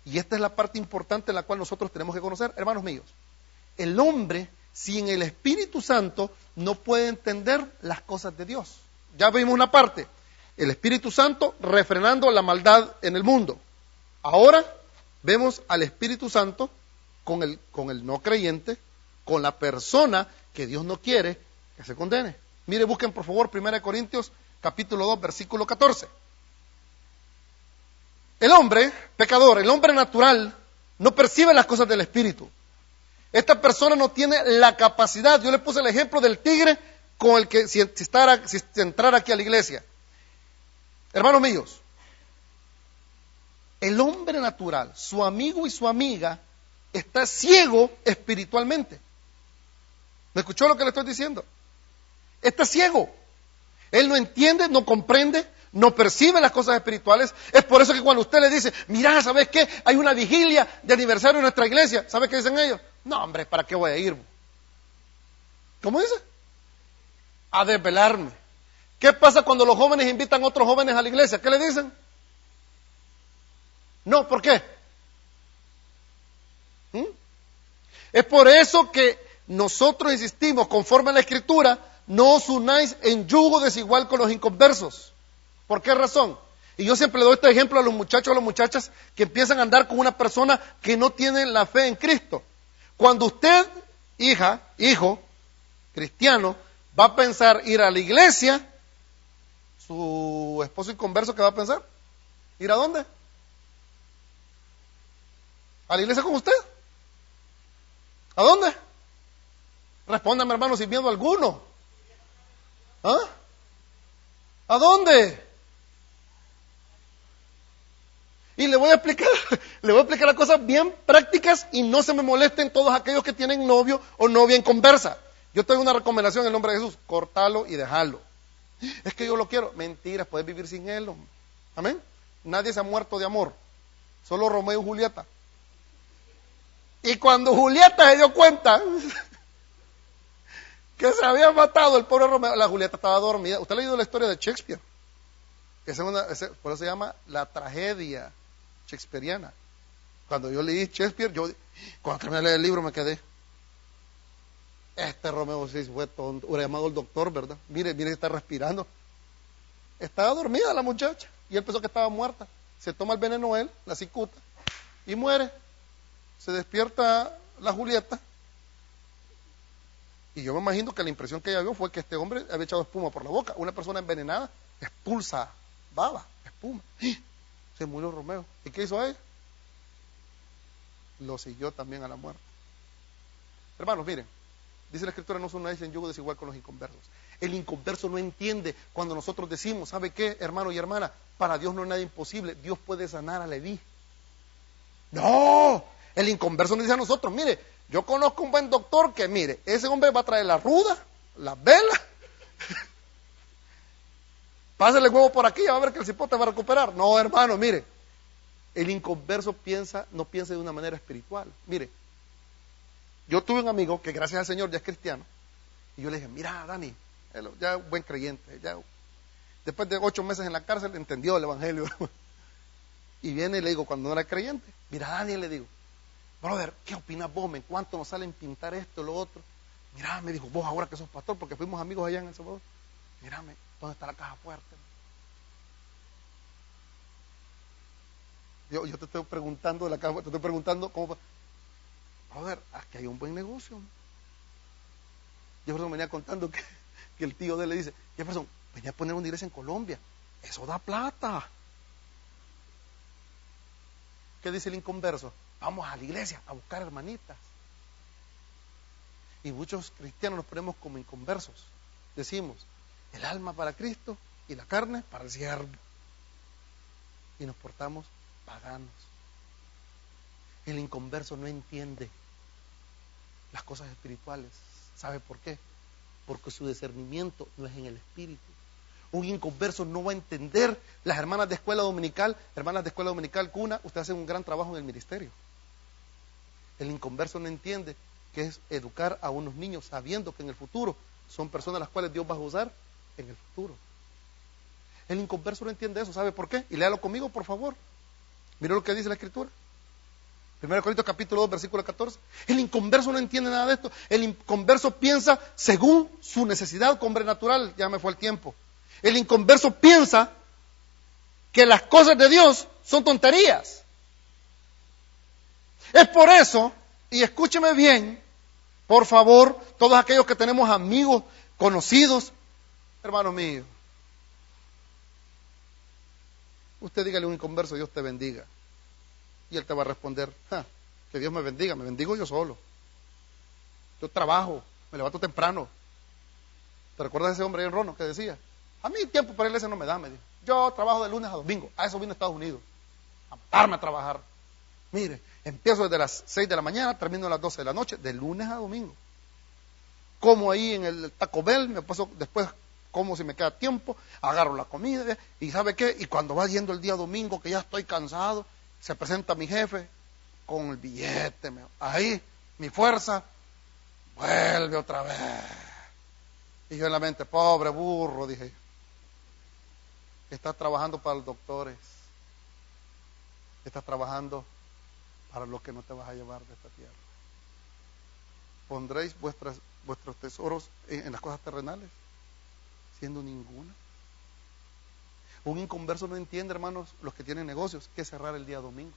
Y esta es la parte importante en la cual nosotros tenemos que conocer, hermanos míos. El hombre, sin el Espíritu Santo, no puede entender las cosas de Dios. Ya vimos una parte, el Espíritu Santo refrenando la maldad en el mundo. Ahora vemos al Espíritu Santo con el no creyente, con la persona que Dios no quiere que se condene. Mire, busquen por favor 1 Corintios capítulo 2, versículo 14. El hombre pecador, el hombre natural, no percibe las cosas del Espíritu. Esta persona no tiene la capacidad. Yo le puse el ejemplo del tigre con el que si entrara aquí a la iglesia. Hermanos míos, el hombre natural, su amigo y su amiga, está ciego espiritualmente. ¿Me escuchó lo que le estoy diciendo? Está ciego. Él no entiende, no comprende, no percibe las cosas espirituales. Es por eso que cuando usted le dice, mira, ¿sabes qué? Hay una vigilia de aniversario en nuestra iglesia. ¿Sabe qué dicen ellos? No, hombre, ¿para qué voy a ir? ¿Cómo dice? A desvelarme. ¿Qué pasa cuando los jóvenes invitan a otros jóvenes a la iglesia? ¿Qué le dicen? No, ¿por qué? Es por eso que nosotros insistimos, conforme a la Escritura, no os unáis en yugo desigual con los inconversos. ¿Por qué razón? Y yo siempre le doy este ejemplo a los muchachos, a las muchachas que empiezan a andar con una persona que no tiene la fe en Cristo. Cuando usted, hija, hijo, cristiano, va a pensar ir a la iglesia, su esposo inconverso, ¿qué va a pensar? ¿Ir a dónde? ¿A la iglesia con usted? ¿A dónde? Respóndame, hermano, sin miedo alguno. ¿Ah? ¿A dónde? Y le voy a explicar las cosas bien prácticas y no se me molesten todos aquellos que tienen novio o novia en conversa. Yo tengo una recomendación en el nombre de Jesús: cortalo y dejarlo. Es que yo lo quiero. Mentiras, puedes vivir sin él. Amén. Nadie se ha muerto de amor, solo Romeo y Julieta. Y cuando Julieta se dio cuenta que se había matado el pobre Romeo, la Julieta estaba dormida. ¿Usted ha leído la historia de Shakespeare? Por eso se llama la tragedia shakespeariana. Cuando yo leí Shakespeare, cuando terminé de leer el libro me quedé. Este Romeo sí fue tonto, hubiera llamado al doctor, ¿verdad? Mire, está respirando. Estaba dormida la muchacha y él pensó que estaba muerta. Se toma el veneno él, la cicuta, y muere. Se despierta la Julieta. Y yo me imagino que la impresión que ella vio fue que este hombre había echado espuma por la boca. Una persona envenenada expulsa baba, espuma. Se murió Romeo. ¿Y qué hizo ella? Lo siguió también a la muerte. Hermanos, miren, dice la Escritura, no os unáis en yugo desigual con los inconversos. El inconverso no entiende cuando nosotros decimos, ¿sabe qué, hermano y hermana? Para Dios no es nada imposible. Dios puede sanar a Leví. No, el inconverso nos dice a nosotros, mire, yo conozco un buen doctor que, mire, ese hombre va a traer la ruda, las velas. Pásale el huevo por aquí y va a ver que el cipote va a recuperar. No, hermano, mire, el inconverso no piensa de una manera espiritual. Mire, Yo tuve un amigo que gracias al Señor ya es cristiano. Y yo le dije, mira, Dani, él ya buen creyente. Ya, después de 8 meses en la cárcel entendió el evangelio. Y viene y le digo, cuando no era creyente, mira, Dani, le digo, brother, ¿qué opinas vos? ¿En cuánto nos salen pintar esto y lo otro? Mira, me dijo, vos ahora que sos pastor, porque fuimos amigos allá en El Salvador. Mírame, ¿dónde está la caja fuerte? Yo te estoy preguntando de la caja fuerte, te estoy preguntando cómo. Brother, aquí hay un buen negocio. Jefferson venía contando que el tío de él le dice, Jefferson, venía a poner una iglesia en Colombia, eso da plata. ¿Qué dice el inconverso? Vamos a la iglesia a buscar hermanitas. Y muchos cristianos nos ponemos como inconversos. Decimos, el alma para Cristo y la carne para el siervo. Y nos portamos paganos. El inconverso no entiende las cosas espirituales. ¿Sabe por qué? Porque su discernimiento no es en el espíritu. Un inconverso no va a entender. Las hermanas de escuela dominical cuna, ustedes hacen un gran trabajo en el ministerio. El inconverso no entiende que es educar a unos niños sabiendo que en el futuro son personas a las cuales Dios va a usar en el futuro. El inconverso no entiende eso. ¿Sabe por qué? Y léalo conmigo, por favor. Mire lo que dice la Escritura. 1 Corintios capítulo 2, versículo 14. El inconverso no entiende nada de esto. El inconverso piensa según su necesidad como hombre natural. Ya me fue el tiempo. El inconverso piensa que las cosas de Dios son tonterías. Es por eso, y escúcheme bien, por favor, todos aquellos que tenemos amigos, conocidos, hermanos míos, usted dígale a un inconverso, Dios te bendiga. Y él te va a responder, que Dios me bendigo yo solo. Yo trabajo, me levanto temprano. ¿Te recuerdas de ese hombre ahí en Rono que decía? A mí tiempo para la iglesia no me da, me dijo. Yo trabajo de lunes a domingo, a eso vine a Estados Unidos, a matarme a trabajar. Mire, empiezo desde las 6 de la mañana, termino a las 12 de la noche, de lunes a domingo. Como ahí en el Taco Bell, me paso después, como si me queda tiempo, agarro la comida, y ¿sabe qué? Y cuando va yendo el día domingo, que ya estoy cansado, se presenta mi jefe con el billete, ahí, mi fuerza, vuelve otra vez. Y yo en la mente, pobre burro, dije, estás trabajando para los doctores, estás trabajando para lo que no te vas a llevar de esta tierra. ¿Pondréis vuestros tesoros en las cosas terrenales? Siendo ninguna. Un inconverso no entiende, hermanos, los que tienen negocios, que cerrar el día domingo.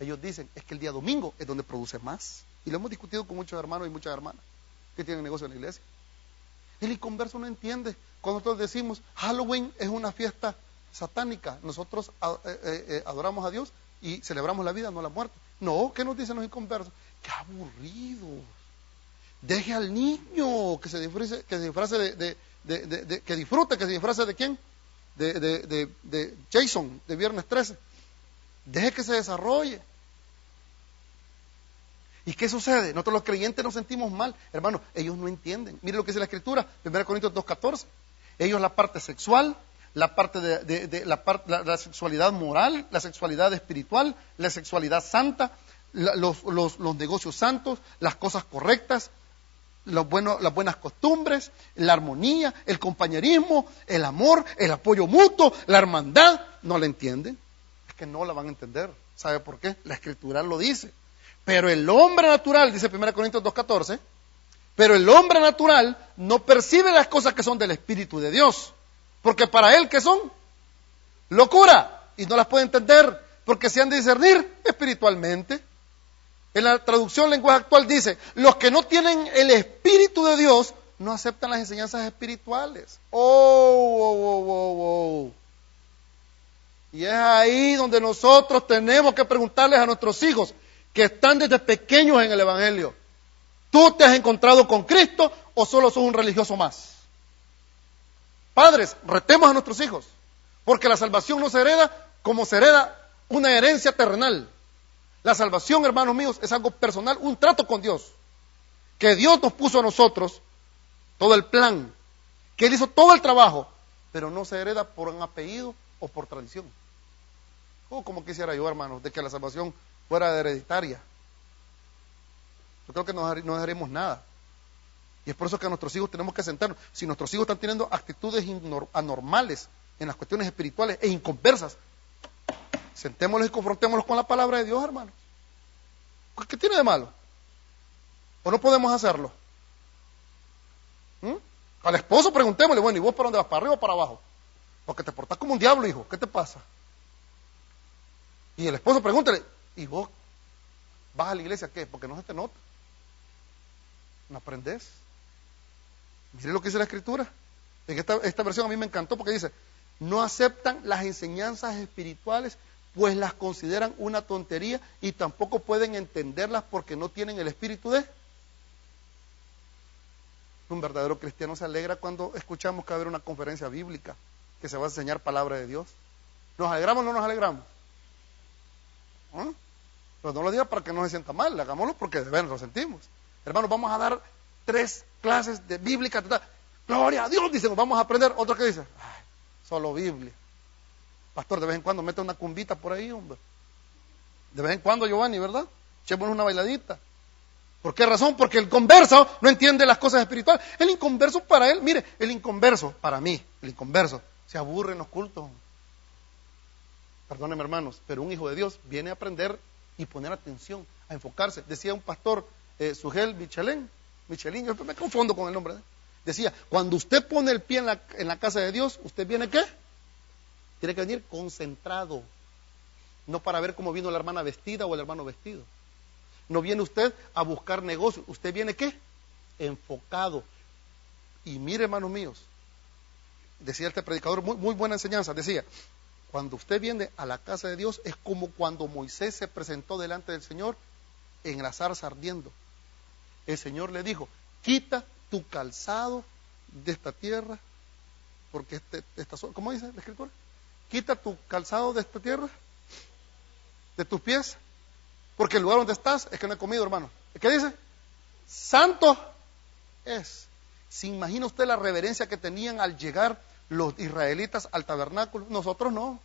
Ellos dicen, es que el día domingo es donde produce más. Y lo hemos discutido con muchos hermanos y muchas hermanas que tienen negocio en la iglesia. El inconverso no entiende. Cuando nosotros decimos, Halloween es una fiesta satánica, nosotros adoramos a Dios y celebramos la vida, no la muerte. No, ¿qué nos dicen los inconversos? ¡Qué aburridos! Deje al niño que se disfrace, que disfrute, que se disfrace de quién? De Jason, de Viernes 13. Deje que se desarrolle. ¿Y qué sucede? Nosotros los creyentes nos sentimos mal. Hermanos, ellos no entienden. Mire lo que dice la Escritura, 1 Corintios 2:14. Ellos la parte sexual, la parte la sexualidad moral, la sexualidad espiritual, la sexualidad santa, los negocios santos, las cosas correctas, las buenas costumbres, la armonía, el compañerismo, el amor, el apoyo mutuo, la hermandad, no la entienden. Es que no la van a entender. ¿Sabe por qué? La Escritura lo dice. Pero el hombre natural, dice 1 Corintios 2:14, pero el hombre natural no percibe las cosas que son del Espíritu de Dios, porque para él que son locura, y no las puede entender, porque se han de discernir espiritualmente. En la traducción lenguaje actual dice, los que no tienen el Espíritu de Dios no aceptan las enseñanzas espirituales. Y es ahí donde nosotros tenemos que preguntarles a nuestros hijos, que están desde pequeños en el Evangelio, ¿tú te has encontrado con Cristo o solo sos un religioso más? Padres, retemos a nuestros hijos, porque la salvación no se hereda como se hereda una herencia terrenal. La salvación, hermanos míos, es algo personal, un trato con Dios, que Dios nos puso a nosotros, todo el plan, que Él hizo todo el trabajo, pero no se hereda por un apellido o por tradición. Como quisiera yo, hermanos, de que la salvación fuera hereditaria. yo creo que no dejaremos nada. Y es por eso que a nuestros hijos tenemos que sentarnos. Si nuestros hijos están teniendo actitudes anormales en las cuestiones espirituales e inconversas, sentémoslos y confrontémoslos con la palabra de Dios, hermanos. ¿Qué tiene de malo? ¿O no podemos hacerlo? Al esposo preguntémosle, bueno, ¿y vos para dónde vas? ¿Para arriba o para abajo? Porque te portás como un diablo, hijo. ¿Qué te pasa? Y el esposo pregúntale, ¿y vos vas a la iglesia qué? Porque no se te nota. ¿No aprendés? Mire lo que dice la Escritura. En esta versión a mí me encantó porque dice, no aceptan las enseñanzas espirituales, pues las consideran una tontería y tampoco pueden entenderlas porque no tienen el espíritu de... Un verdadero cristiano se alegra cuando escuchamos que va a haber una conferencia bíblica que se va a enseñar palabra de Dios. ¿Nos alegramos o no nos alegramos? Pero no lo diga para que no se sienta mal, hagámoslo porque de verdad lo sentimos. Hermanos, vamos a dar 3 clases de bíblica. Gloria a Dios, dicen, vamos a aprender. Otro que dice, ay, solo Biblia. Pastor, de vez en cuando mete una cumbita por ahí, hombre. De vez en cuando, Giovanni, ¿verdad? Echémonos una bailadita. ¿Por qué razón? Porque el converso no entiende las cosas espirituales. El inconverso para él, mire, el inconverso, para mí, el inconverso, se aburre en los cultos. Perdónenme, hermanos, pero un hijo de Dios viene a aprender y poner atención, a enfocarse. Decía un pastor, Sugel Michelin, yo me confundo con el nombre. Decía, cuando usted pone el pie en la casa de Dios, ¿usted viene qué? Tiene que venir concentrado, no para ver cómo vino la hermana vestida o el hermano vestido. No viene usted a buscar negocio, usted viene ¿qué? Enfocado. Y mire, hermanos míos, decía este predicador, muy buena enseñanza, decía, cuando usted viene a la casa de Dios es como cuando Moisés se presentó delante del Señor en la zarza ardiendo. El Señor le dijo, quita tu calzado de esta tierra, porque ¿cómo dice la Escritura? Quita tu calzado de esta tierra, de tus pies, porque el lugar donde estás es que no he comido, hermano. ¿Qué dice? Santo es. ¿Se imagina usted la reverencia que tenían al llegar los israelitas al tabernáculo? Nosotros no.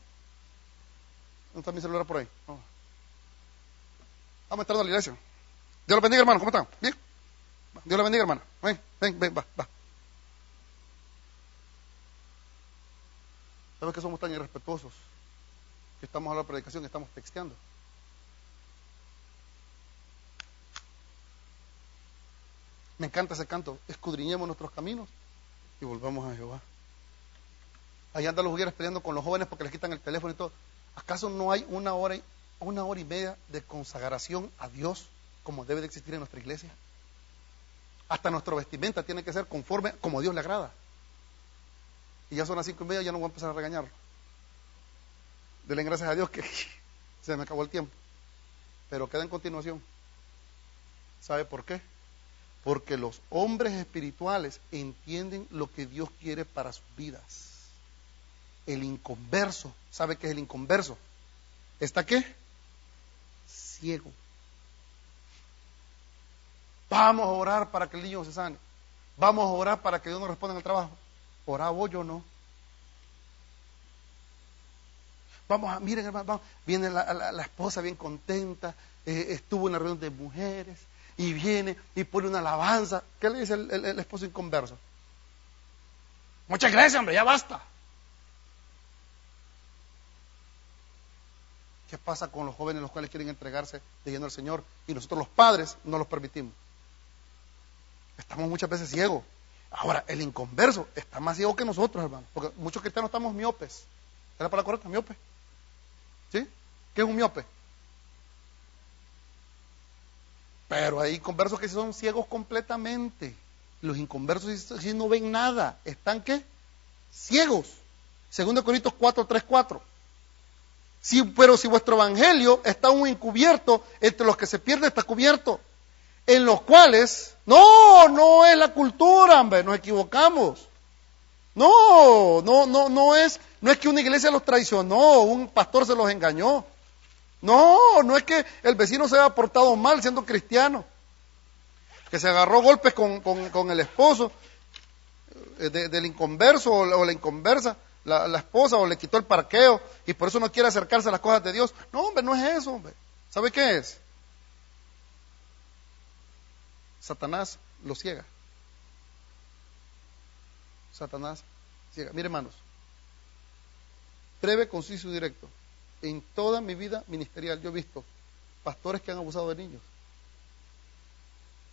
¿Dónde está mi celular por ahí? No. Vamos entrando a la iglesia. Dios los bendiga, hermano. ¿Cómo están? ¿Bien? Dios los bendiga, hermano. Ven, va. ¿Sabes que somos tan irrespetuosos? Que estamos a la predicación y estamos texteando. Me encanta ese canto. Escudriñemos nuestros caminos y volvamos a Jehová. Allá andan los jugueros peleando con los jóvenes porque les quitan el teléfono y todo. ¿Acaso no hay una hora y media de consagración a Dios como debe de existir en nuestra iglesia? Hasta nuestra vestimenta tiene que ser conforme como a Dios le agrada. Y ya son las 5:30, ya no voy a empezar a regañarlo. Denle gracias a Dios que se me acabó el tiempo. Pero queda en continuación. ¿Sabe por qué? Porque los hombres espirituales entienden lo que Dios quiere para sus vidas. El inconverso, ¿sabe qué es el inconverso? ¿Está qué? Ciego. Vamos a orar para que el niño se sane. Vamos a orar para que Dios nos responda en el trabajo. Orá vos, yo no. Miren, hermano, viene la esposa bien contenta, estuvo en la reunión de mujeres, y viene y pone una alabanza. ¿Qué le dice el esposo inconverso? Muchas gracias, hombre, ya basta. ¿Qué pasa con los jóvenes los cuales quieren entregarse de lleno al Señor? Y nosotros los padres no los permitimos. Estamos muchas veces ciegos. Ahora, el inconverso está más ciego que nosotros, hermano. Porque muchos cristianos estamos miopes. ¿Es la palabra correcta? Miope. ¿Sí? ¿Qué es un miope? Pero hay inconversos que son ciegos completamente. Los inconversos sí no ven nada. ¿Están qué? Ciegos. 2 Corintios 4:3-4. Pero si vuestro evangelio está aún encubierto, entre los que se pierden está cubierto. En los cuales, no es la cultura, hombre, nos equivocamos. No es que una iglesia los traicionó, un pastor se los engañó. No es que el vecino se haya portado mal siendo cristiano, que se agarró golpes con el esposo del inconverso o la inconversa, la esposa, o le quitó el parqueo y por eso no quiere acercarse a las cosas de Dios. No, hombre, no es eso, hombre. ¿Sabe qué es? Satanás lo ciega. Satanás ciega. Mire, hermanos, breve, conciso y directo. En toda mi vida ministerial yo he visto pastores que han abusado de niños,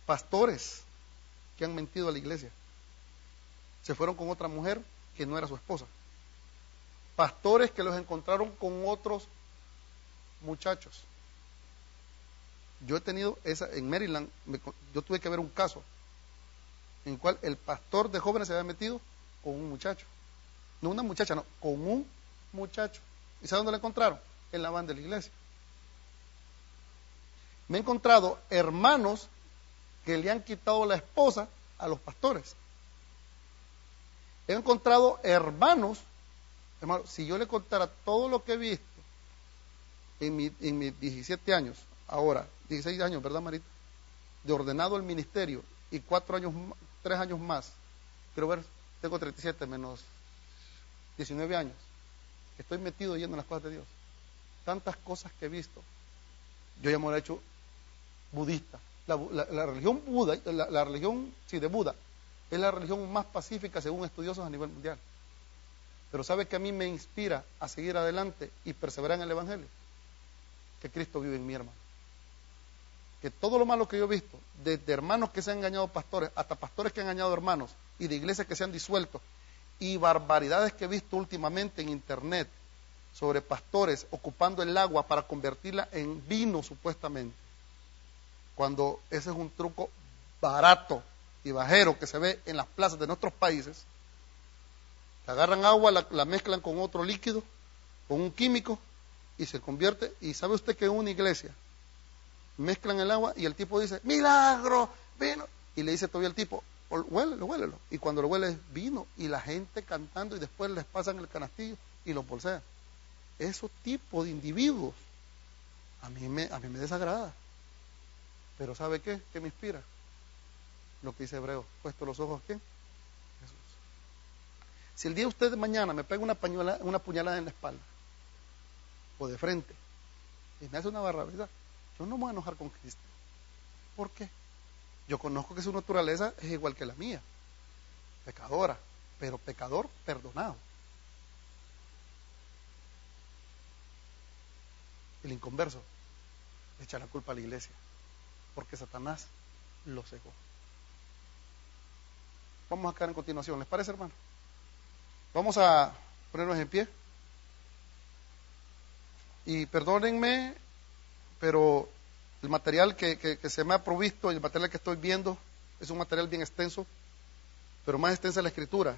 pastores que han mentido a la iglesia, se fueron con otra mujer que no era su esposa, pastores que los encontraron con otros muchachos. Yo he tenido esa, en Maryland, yo tuve que ver un caso en el cual el pastor de jóvenes se había metido con un muchacho, no una muchacha, no, con un muchacho. ¿Y sabe dónde lo encontraron? En la van de la iglesia. Me he encontrado hermanos que le han quitado la esposa a los pastores. He encontrado hermanos, si yo le contara todo lo que he visto en mis 17 años, ahora, 16 años, ¿verdad, Marita? De ordenado el ministerio y 3 años más, quiero ver, tengo 37 menos 19 años, estoy metido yendo en las cosas de Dios. Tantas cosas que he visto. Yo ya me lo he hecho budista. La religión Buda, la religión de Buda, es la religión más pacífica según estudiosos a nivel mundial. Pero ¿sabe que a mí me inspira a seguir adelante y perseverar en el Evangelio? Que Cristo vive en mí, hermano. Que todo lo malo que yo he visto, desde hermanos que se han engañado pastores, hasta pastores que han engañado hermanos, y de iglesias que se han disuelto, y barbaridades que he visto últimamente en internet, sobre pastores ocupando el agua para convertirla en vino supuestamente, cuando ese es un truco barato y bajero que se ve en las plazas de nuestros países, que agarran agua, la mezclan con otro líquido, con un químico, y se convierte. Y sabe usted que en una iglesia mezclan el agua y el tipo dice, milagro, vino, y le dice todavía el tipo, huélelo, y cuando lo huele es vino, y la gente cantando, y después les pasan el canastillo y lo bolsean. Esos tipos de individuos a mí me desagrada. Pero ¿sabe qué? ¿Qué me inspira? Lo que dice Hebreo, puesto los ojos, ¿quién? Jesús. Si el día usted de mañana me pega una puñalada en la espalda, o de frente, y me hace una barbaridad, yo no me voy a enojar con Cristo. ¿Por qué? Yo conozco que su naturaleza es igual que la mía, pecadora, pero pecador perdonado. El inconverso le echa la culpa a la iglesia, porque Satanás lo cegó. Vamos a quedar en continuación, ¿les parece, hermano? Vamos a ponernos en pie. Y perdónenme, pero el material que se me ha provisto, el material que estoy viendo, es un material bien extenso, pero más extensa la escritura.